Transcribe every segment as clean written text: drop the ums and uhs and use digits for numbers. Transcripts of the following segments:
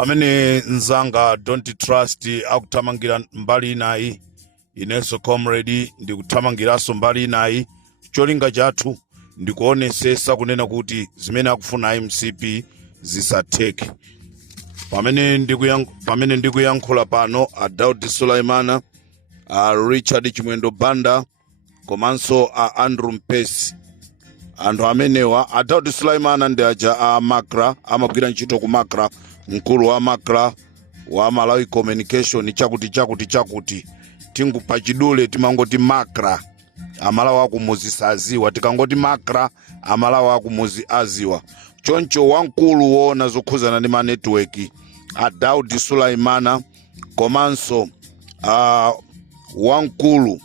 pamene nzanga don't trust akuthamangira mbali inayi, inenso comrade ndikuthamangiranso mbali inayi. Cholinga chathu ndikuonesesa kunena kuti zimene akufuna MCP zisatheke. Pamene ndikuyankhula pano a Daudi Sulaimana, a Richard Chimwendo Banda, komanso a Andrew Mpesi. Anthu amenewa a Daudi Sulaimana ndi aja a Makra, amagwira ntchito ku Makra, mkulu wa Makra wa Malawi Communication chakuti tingu pachidule timangoti Makra amalawi akumuzi saziwa, tikangoti Makra amalawi akumuzi aziwa. Choncho wankulu wona zokhuzana ndi ma network a Daudi Sulaimana, komanso wankulu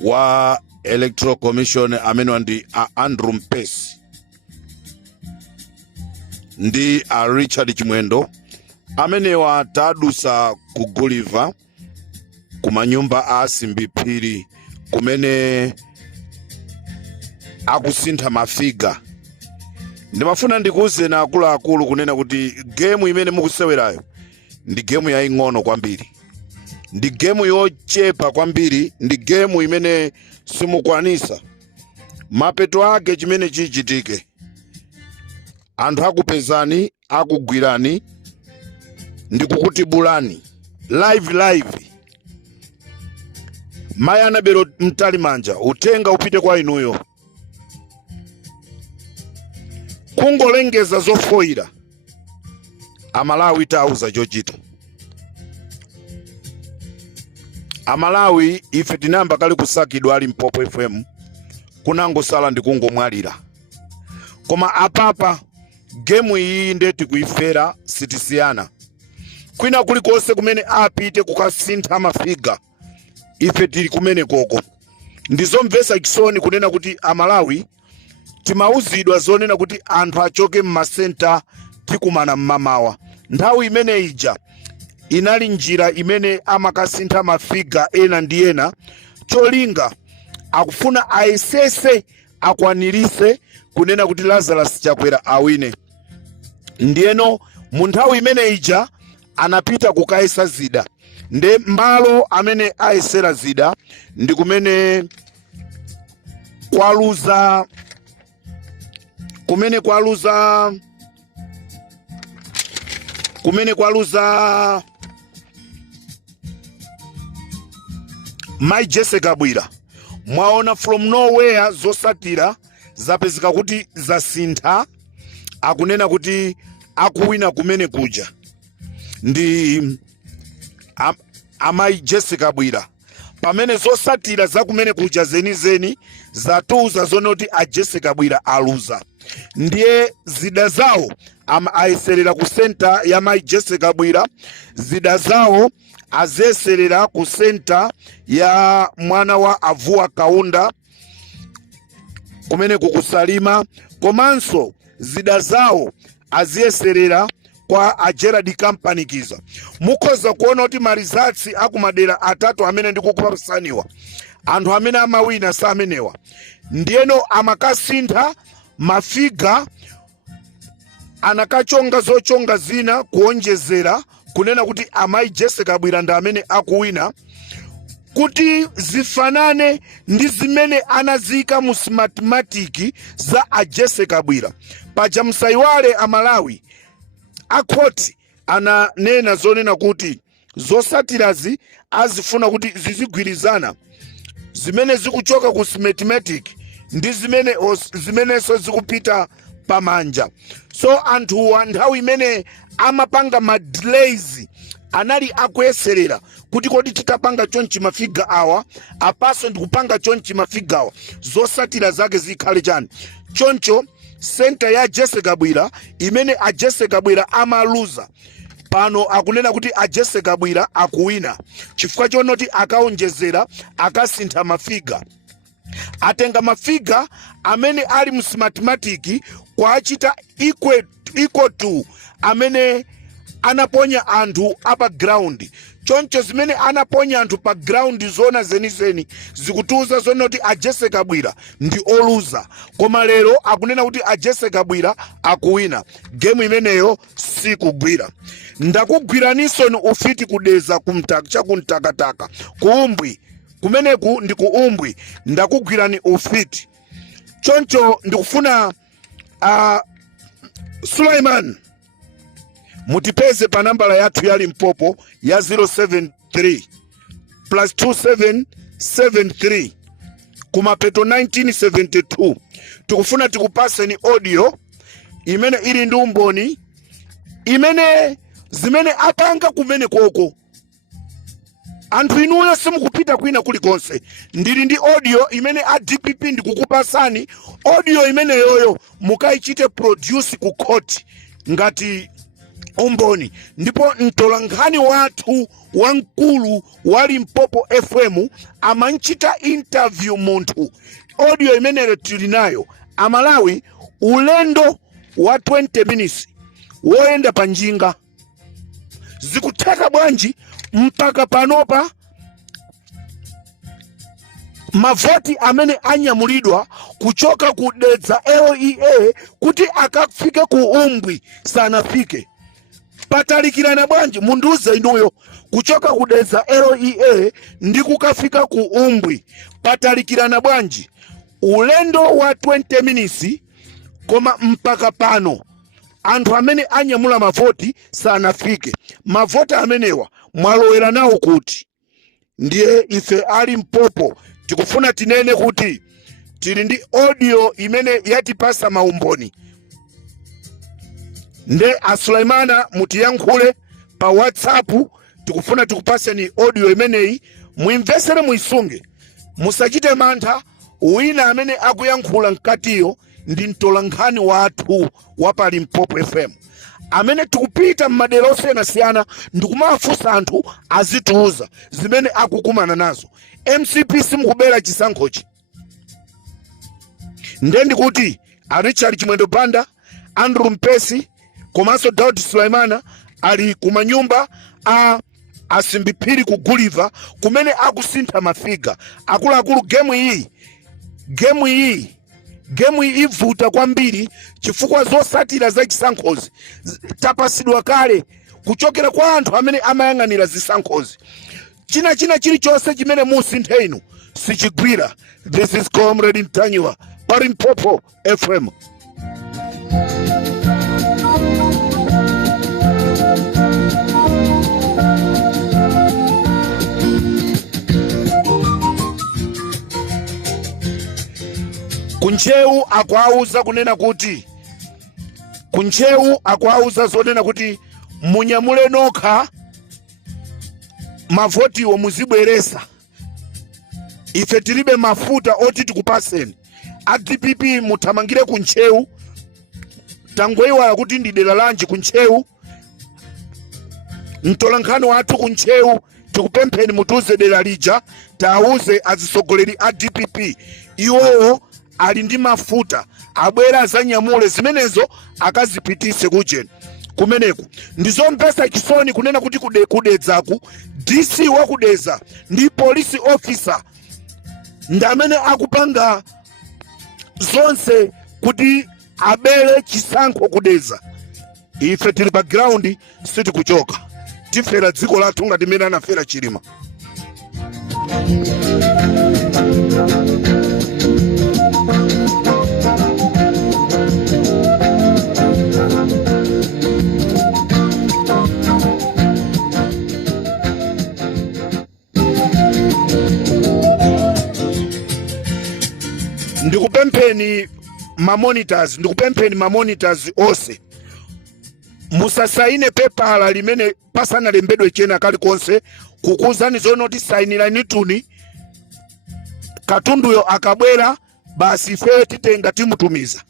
wa Electoral Commission amene ndi Andrew Mpesi ndi Richard Chimwendo, amenewa tadusa ku Gulliver kumanyumba a Simbiphiri kumene akusintha mafiga. Ndimafuna ndikuwuzeni akuluakulu kunena kuti game imene mukusewerayo ndi game yaing'ono kwambiri, ndi game yochepa kwambiri, ndi game imene simukwanisa. Mapeto ake chimene chichitike, anthu akupezani, akugwirani, ndikukutibulani live. Maya Anabelo Mtalimanja, utenga upite kwa inuyo. Kungolengeza zofoira amalawi tauza chochita. Amalawi ife tinamba kali kusakidwa ali Mpopo FM, kunangosala ndikungomwalira. Koma apapa game iyi ndeti kuifera sitisiyana. Kwina kulikonse kumene apite kukasintha mafiga, ife tili kumene koko. Ndizomvesa chisoni kunena kuti amalawi timauzidwa zonena kuti anthu achoke mmasenta tikumana mmamawa. Nthawi imene ija inali njira imene amakasintha mafiga ena ndi ena, cholinga akufuna aisese akwanirise kunena kuti Lazarus Chakwera awine. Ndiyeno mu nthawi imene ija anapita kukaisa zida, nde mbalo amene aisera zida ndi kumene kwaluza Mai Jessica Bwira. Mwaona from nowhere zosatira zapezeka kuti zasintha, akunena kuti akuwina kumene kuja ndi Mai Jessica Bwira. Pamene zosatira za kumene kuja zenizeni zatuza zonoti a Jessica Bwira aluza, ndiye zida zawo aiserera ku center ya Mai Jessica Bwira, zida zawo azeserera ku center ya mwana wa Avua Kaunda kumene kukusalima, komanso zida zawo azeserera kwa a Gerard Kampanikiza. Mukhoza kuona kuti marizatsi akumadera atatu amene ndikukupasaniwa, anthu amene amawina sa amenewa. Ndiyeno amakasintha mafiga, anakachonga zochonga zina kuonjezera kunena kuti Mai Jessica Bwira ndi amene akuwina, kuti zifanane ndi zimene anazika mu mathematiki za a Jessica Bwira. Paja msaiwale amalawi akhoti ananena zonena kuti zosatirazi azifuna kuti zizigwirizana, zimene zikuchoka ku mathematic ndi zimenenso zikupita pamanja. So anthu nthawi imene amapanga ma delays anali akuyeserera kuti kodi titapanga chonchi mafiga awa apaso ndikupanga chonchi mafiga awa zosatira zake zikhale chani. Choncho center ya Jessica Bwira imene a Jessica Bwira amaluza pano akunena kuti a Jessica Bwira akuwina, chifukwa chonoti akaonjezera akasintha mafiga, atenga mafiga amene ali mu mathematiki kwa achita equal to amene anaponya anthu apa ground. Choncho zimene anaponya anthu pa ground zona zenizeni zikutuza zona kuti a Jesse Kabwira ndi oluza, koma lero akunena kuti a Jesse Kabwira akuwina. Game imeneyo sikugwira. Ndakugwiraninso ni ufiti kudeza chakuntakataka kuumbwi kumeneku ndi kuumbwi, ndakugwirani ufiti. Choncho ndikufuna Sulaiman mutipeze pa nambala yathu ya Limpopo ya 073 +2773 kumapeto 1972. Tikufuna tikupase ni audio imene ili ndi umboni imene zimene apanga kumene koko. Anthu inuyo simukupita kwina kulikonse. Ndili ndi audio imene a DPP ndikukupasani. Audio imene yoyo mukayichite produce ku court ngati umboni. Ndipo mtolankhani wathu wankulu wa Limpopo FM amanchita interview munthu. Audio imene tili nayo amalawi ulendo wa 20 minutes woyenda panjinga. Zikutheka bwanji mpaka panopa mavoti amene anyamulidwa kuchoka kudedza LEA kuti akafike ku umbwi sanafike? Patalikirana bwanji munduze inuyo kuchoka kudedza LEA ndi kukafika ku umbwi patalikirana bwanji? Ulendo wa 20 minutes koma mpaka pano anthu amene anyamula mavoti sanafike. Mavoti amenewa mwalowera nawo kuti? Ndiye ife a Limpopo tikufuna tinene kuti tili ndi audio imene yatipasa maumboni. Nde a Sulaimana mutiyankhule pa WhatsApp, tikufuna tikupase ni audio imeneyi muimvesere muisunge. Musachite mantha, wina amene akuyankhula mkatiyo ndi mtolankhani wathu wa pa Limpopo FM amene tikupita m'madera osiyanasiyana ndikumafunsa anthu azitiuza zimene akukumana nazo. MCP simukubera chisankhochi. Nde ndikuti a Richard Chimwendo Banda, Andrew Mpesi komanso Daudi Sulaimana ali kumanyumba a Asimbiphiri ku Gulliver kumene akusintha mafiga akuluakulu. Game iyi ivuta kwambiri chifukwa zosatira za chisankhozi tapasidwa kale kuchokera kwa anthu amene amayang'anira zisankhozi. China chilichonse chimene musinthe inu sichigwira. This is Comrade Ntanywa pa Limpopo FM. Kunchewu akwauza kunena kuti zonena kuti munyamule nokha mavotiwo muzibweresa. Ife tilibe mafuta oti tikupaseni. A DPP muthamangire kunchewu. Tangoyiwala kuti ndi dera lanji kunchewu. Mtolankhani wathu kunchewu tikupempheni mutuze dera lija tauze azisogoleri a DPP iwowo ali ndi mafuta abwera azanyamule zimenezo akazipitise kujeni kumeneku. Ndizompesa chisoni kunena kuti kudedzaku DC wakudeza ndi police officer ndamene akupanga zonse kuti abele chisankho kudeza. Ife tili background siti kuchoka. Tifera dziko lathu ngati mene anafera Chilima. Ndikupempheni mamonitors ose musasaine pepala limene pasana lembedwe chena kali konse kukuzani zonoti sainira nituni katunduyo akabwera basi ife titenga timutumiza.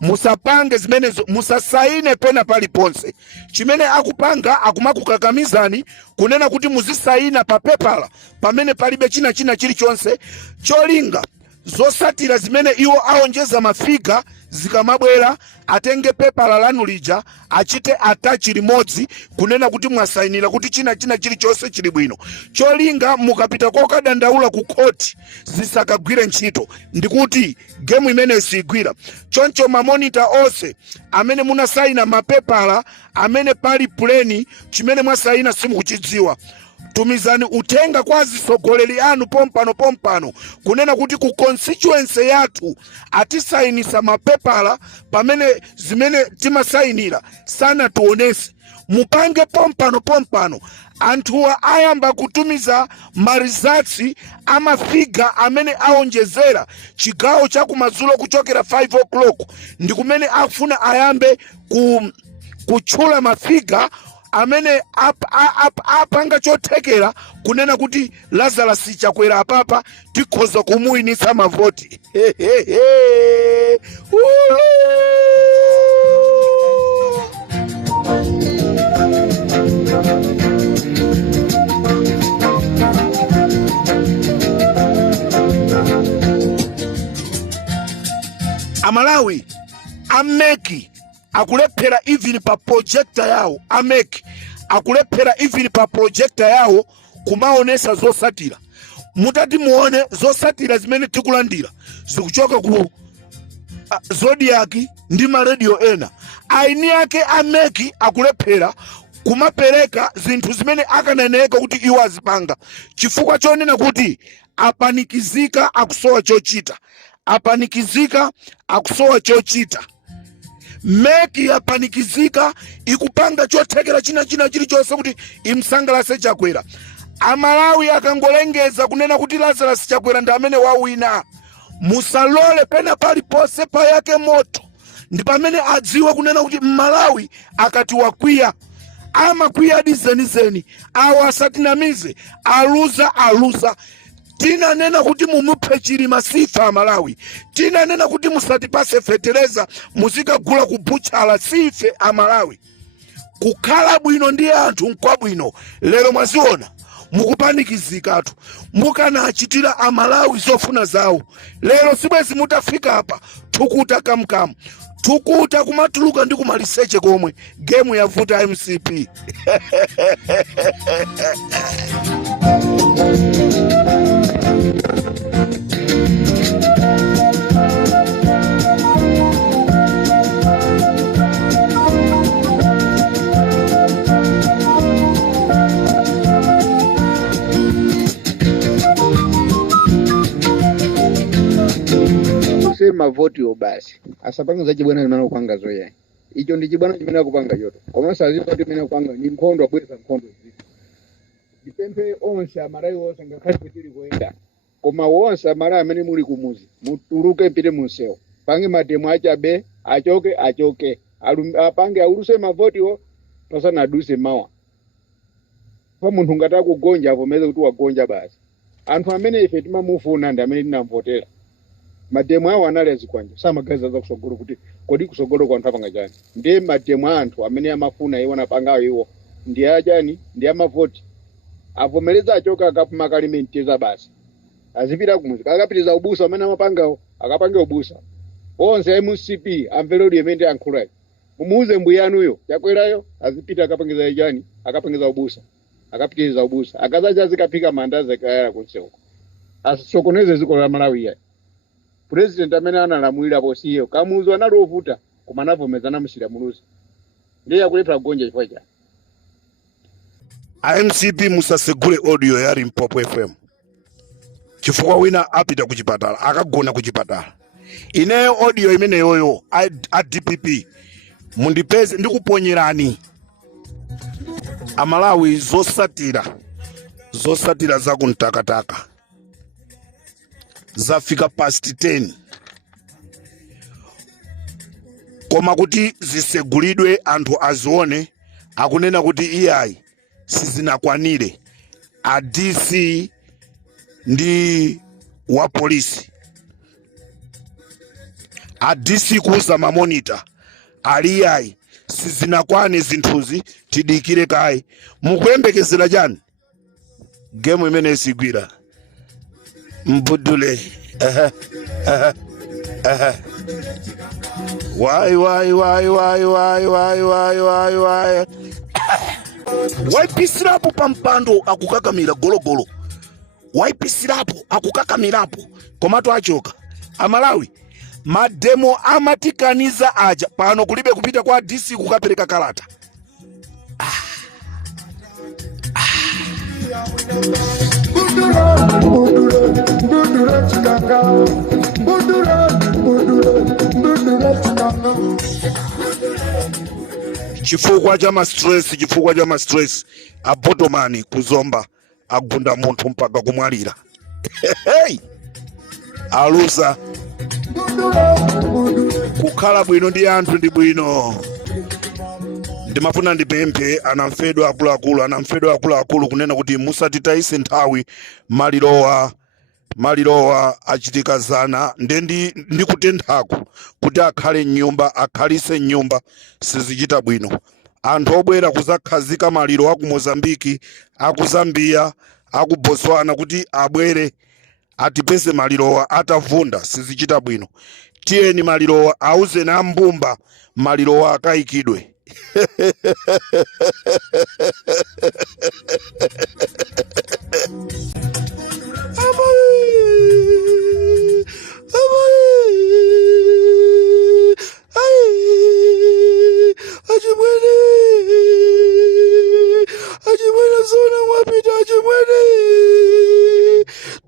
Musapange zimenezo, musasaine pena pali ponse. Chimene akupanga akumakukakamizani kunena kuti muzisaina pa pepala pamene palibe china chilichonse cholinga zosatira zimene iwo aonjeza mafiga zikamabwera atenge pepala lanu lija achite attach limodzi kunena kuti mwasainira kuti china chilichonse chili bwino. Cholinga mukapita kokadandaula ku court zisakagwire ntchito ndikuti game imene sigwira. Choncho mamonita onse amene munasaina mapepala amene pali pleni chimene mwasaina simukuchidziwa, tumizani utenga kwa zisogoleri anu pompano kunena kuti ku constituency yathu atisainisa mapepala pamene zimene timasainira sana tuonese. Mupange pompano anthuwa ayamba kutumiza marizatsi amafiga amene aonjezera chigawo chakumadzulo kuchokera 5 o'clock ndi kumene afuna ayambe kutchula mafiga amene apanga chothekera kunena kuti Lazarus Chakwera apapa tikhoza kumuyinitsa mavoti. Amalawi ameki akulephera even pa projector yawo, ameki akulephera even pa projector yawo kumaonesa zosatira. Mutati muone zosatira zimene tikulandira zikuchoka ku Zodiac ndi ma radio ena. Aini yake ameki akulephera kumapereka zinthu zimene akaneneka kuti iwo azipanga, chifukwa chonena kuti apanikizika akusowa chochita, apanikizika akusowa chochita. Meki yapanikizika ikupanga chothekera china chilichonse kuti imsangalase Chakwera. Amalawi akangolengeza kunena kuti Lazarus Chakwera ndi amene wawina, musalole pena pali pose pa yake moto ndi pamene adziwa kunena kuti Malawi akati wakwiya amakwiya dizenizeni awo asatinamize aluza. Tina nena kuti mumuphe chilima sifa Amalawi. Tina nena kuti musatipase fetereza muzikagula kubuchala sife Amalawi. Kukhala bwino ndi anthu nkwabwino. Lero mwaziona mukupanikizikatu mukana achitira Amalawi zofuna zawo. Lero sibwezi mutafika hapa tukuta kamkamu, tukuta kumatuluka ndi kumaliseche komwe game yavuta MCP. Mavoti obasi asapangiza chibwana chimene kupanga zoya icho ndi chibwana chimene kupanga yoto koma sazipa kuti chimene kupanga ni nkhondo abweza nkhondo ziti dipempe onse Amalawi onse ngakhale kuti kuenda koma onse Amalawi amene muli kumuzi mutuluke mpite munsewu pange matemu achabe achoke apange auluse mavotiwo pasana aduse mawa pa munthu ngati akugonja avomeze kuti wagonja basi. Anthu amene ife timamufuna ndi amene tinamvotera. Matemu awo anali azikwanja samagaza za kusogolo kuti kodi kusogolo kwa anthu apanga chani. Ndiye matemu anthu amene amafuna iwo napangayo iwo ndi achani ndi amavoti avomereza achoka akapuma kalimentiza basi azipita kumuzika akapitiza ubusa amene amapangawo akapanga ubusa onse MCP amvelodi yemende ankhulayi mumuuze mbuyanuyo Chakwerayo azipita akapangiza chani akapangiza ubusa akapitiriza ubusa akazacha zikapika mandazi akayala kunseko asokoneze ziko la Malawi ya president amene analamulira posiyo kamuzo analovuta koma anavomezana musira mulusi ndiye akulepha kugonja chifukwa cha MCP musasegule audio ya Limpopo FM chifukwa wina apita kuchipatala akagona kuchipatala. Ineyo audio imene yoyo a DPP mundipeze ndikuponyerani Amalawi zosatira za kuntakataka zafika past 10 koma kuti zisegulidwe anthu azione akunena kuti iyayi sizinakwanire a DC ndi wa polisi a DC kuza mamonita aliyayi sizinakwane zinthuzi tidikire kai mukuyembekezera chani game imene isigwira mbudule Why? Waipisirapo pampando akukakamira gologolo. Waipisirapo akukakamirapo komatu achoka. Amalawi mademo amatikaniza aja pano kulibe kupita kwa DC kukapereka kalata. Chifukwa cha ma stress abotomani kuzomba agunda munthu mpaka kumwalira. Hey! Alusa kukhala bwino ndi anthu ndi bwino. Ndimafuna ndipemphe anamfedwa akuluakulu kunena kuti musatitayise nthawi malirowa achitikazana ndi kutenthako kuti akhalise nyumba sizichita bwino. Anthu obwera kuzakhazika maliro aku Mozambiki, aku Zambia, aku Botswana kuti abwere atipeze malirowa atavunda sizichita bwino. Tiyeni malirowa auze na mbumba malirowa akayikidwe. Achimwene zona mwapita achimwene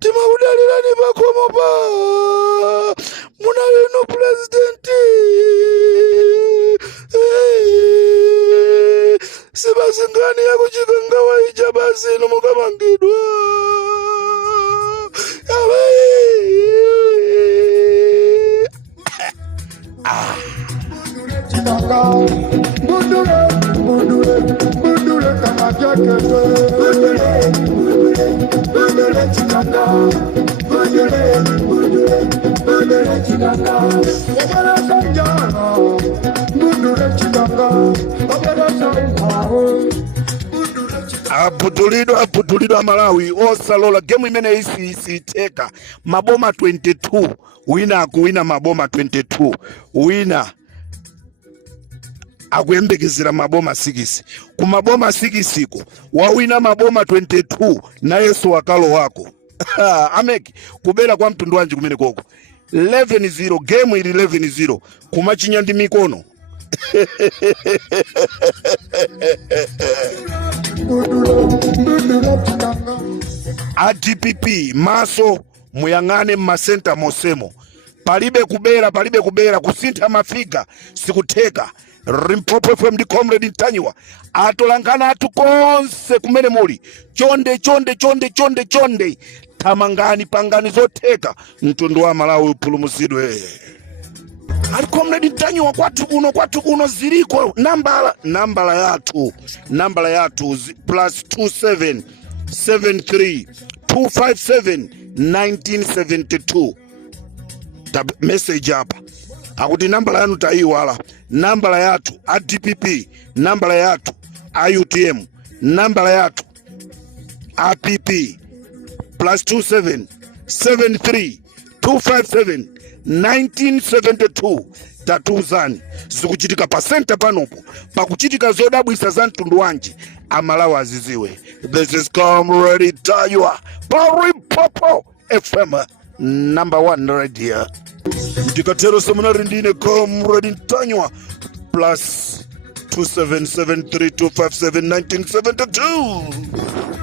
timaudalirani pakomo pa munalino presidenti sibasingani yakuchika ngawa ija basi ino mukamangidwa. Aputulidwa Malawi osalola game imene isiteka maboma 22 wina akuwina maboma 22 wina akuyembekezera maboma 6 kumaboma 6 ko wawina maboma 22 na Yesu wakalo wako. Ameki kubera kwa mtundu wanji kumene koko 11-0 game ili 11-0 kumachinya ndi mikono. ADPP maso muyang'ane mmasenta mosemo palibe kubera kusintha mafiga sikuteka. Limpopo FM ndi Comrade Ntanywa atolangana atu konse kumene muli chonde tamangani pangani zoteka mtundu wa Malawi upulumuzidwe. Ali Comrade Ntanywa kwatu kuno ziliko nambala yatu +27 73 257 1972. Message hapa akuti nambala yanu taiwala. Nambala yatu ADPP, nambala yatu AUTM, nambala yatu APP +27 73 257 1972. Tatuzani zikuchitika pasenta panopo pakuchitika zodabwisa za mtundu wanji Amalawi aziziwe. This is Comrade Ntanywa Limpopo FM #1 radio. Ndikatero seminari ndine Comrade Ntanywa +2773 257 1972.